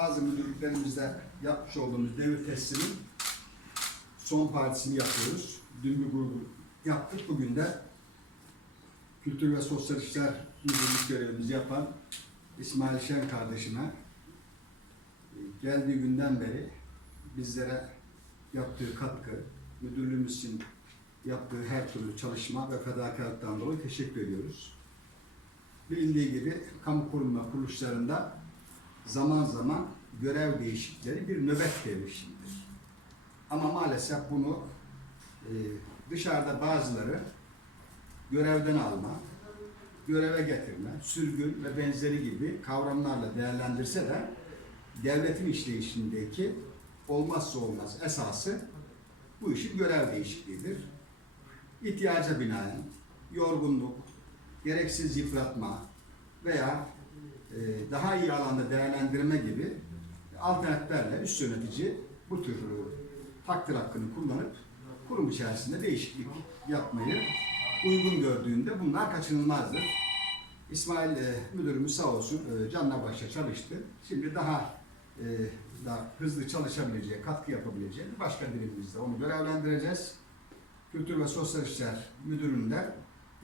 bazı müdürlüklerimizde yapmış olduğumuz devir testinin son partisini yapıyoruz. Dün bir grubu yaptık. Bugün de Kültür ve Sosyal İşler Müdürlük görevimizi yapan İsmail Şen kardeşime e, geldiği günden beri bizlere yaptığı katkı, müdürlüğümüz için yaptığı her türlü çalışma ve fedakarlıktan dolayı teşekkür ediyoruz. Bilindiği gibi kamu kurum ve kuruluşlarında zaman zaman görev değişiklikleri bir nöbet devrişidir. Ama maalesef bunu e, dışarıda bazıları görevden alma, göreve getirme, sürgün ve benzeri gibi kavramlarla değerlendirse de devletin işleyişindeki olmazsa olmaz esası bu işin görev değişikliğidir. İhtiyaca binaen yorgunluk, gereksiz yıpratma veya daha iyi alanda değerlendirme gibi alternatiflerle üst yönetici bu tür e, takdir hakkını kullanıp kurum içerisinde değişiklik yapmayı uygun gördüğünde bunlar kaçınılmazdır. İsmail e, müdürümüz sağ olsun e, canla başla çalıştı. Şimdi daha e, daha hızlı çalışabileceği, katkı yapabileceği başka birimimizde onu görevlendireceğiz. Kültür ve Sosyal İşler Müdürlüğü'nde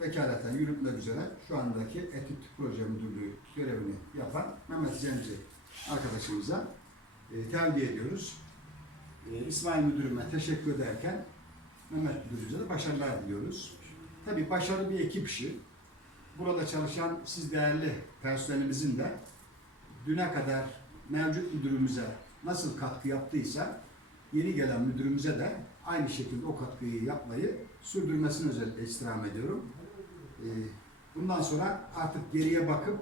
vekaleten yürütmek üzere şu andaki etüt proje müdürlüğü görevini yapan Mehmet Zenci arkadaşımıza e, tevdi ediyoruz. E, İsmail Müdürüme teşekkür ederken Mehmet Müdürümüze de başarılar diliyoruz. Tabii başarı bir ekip işi. Burada çalışan siz değerli personelimizin de düne kadar mevcut müdürümüze nasıl katkı yaptıysa yeni gelen müdürümüze de aynı şekilde o katkıyı yapmayı sürdürmesini özellikle istirham ediyorum. Ee, Bundan sonra artık geriye bakıp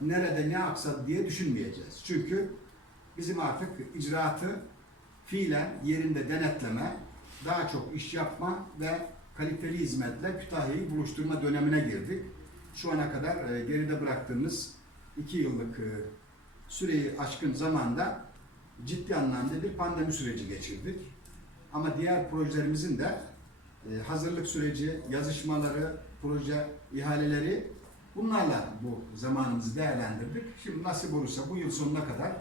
nerede ne aksadı diye düşünmeyeceğiz. Çünkü bizim artık icraatı fiilen yerinde denetleme, daha çok iş yapma ve kaliteli hizmetle Kütahya'yı buluşturma dönemine girdik. Şu ana kadar e, geride bıraktığımız iki yıllık e, süreyi aşkın zamanda ciddi anlamda bir pandemi süreci geçirdik. Ama diğer projelerimizin de e, hazırlık süreci, yazışmaları, proje ihaleleri bunlarla bu zamanımızı değerlendirdik. Şimdi nasip olursa bu yıl sonuna kadar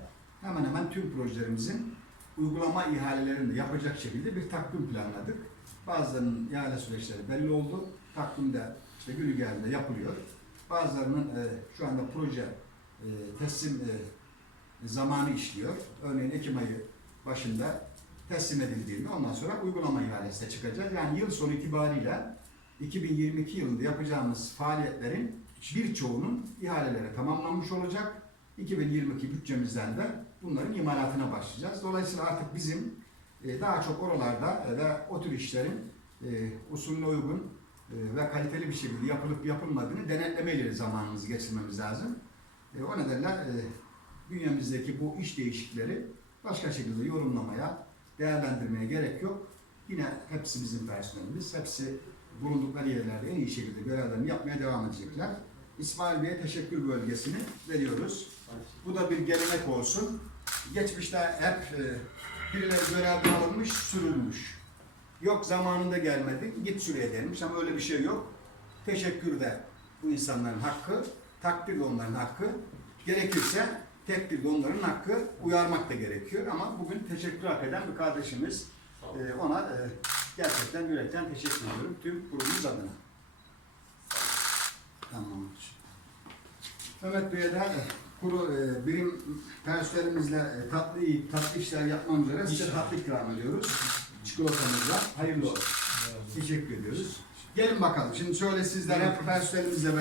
hemen hemen tüm projelerimizin uygulama ihalelerini de yapacak şekilde bir takvim planladık. Bazılarının ihale süreçleri belli oldu. Takvimde işte günü geldiğinde yapılıyor. Bazılarının e, şu anda proje e, teslim e, zamanı işliyor. Örneğin Ekim ayı başında teslim edildiğinde ondan sonra uygulama ihalesine çıkacak. Yani yıl sonu itibariyle 2022 yılında yapacağımız faaliyetlerin birçoğunun ihaleleri tamamlanmış olacak. 2022 bütçemizden de bunların imalatına başlayacağız. Dolayısıyla artık bizim e, daha çok oralarda e, ve o tür işlerin e, usulüne uygun ve kaliteli bir şekilde yapılıp yapılmadığını denetlemeyle zamanımızı geçirmemiz lazım. O nedenle bünyemizdeki bu iş değişikleri başka şekilde yorumlamaya, değerlendirmeye gerek yok. Yine hepsi bizim personelimiz, hepsi bulundukları yerlerde en iyi şekilde görevlerini yapmaya devam edecekler. İsmail Bey'e teşekkür bölgesini veriyoruz. Bu da bir gelenek olsun. Geçmişte hep e, birileri görevden alınmış, sürülmüş. Yok zamanında gelmedi, git şuraya denmiş ama öyle bir şey yok. Teşekkür de bu insanların hakkı, takdir de onların hakkı. Gerekirse tekdir de onların hakkı, uyarmak da gerekiyor. Ama bugün teşekkür hak eden bir kardeşimiz. E, ona e, gerçekten yürekten teşekkür ediyorum tüm kurumumuz adına. Tamam. Mehmet Bey'e de kuru e, birim personelimizle e, tatlı tatlı işler yapmam üzere size tatlı ikram ediyoruz. Çikolatamızla. Hayırlı olsun. Teşekkür ediyoruz. Gelin bakalım. Şimdi şöyle sizlere personelimizle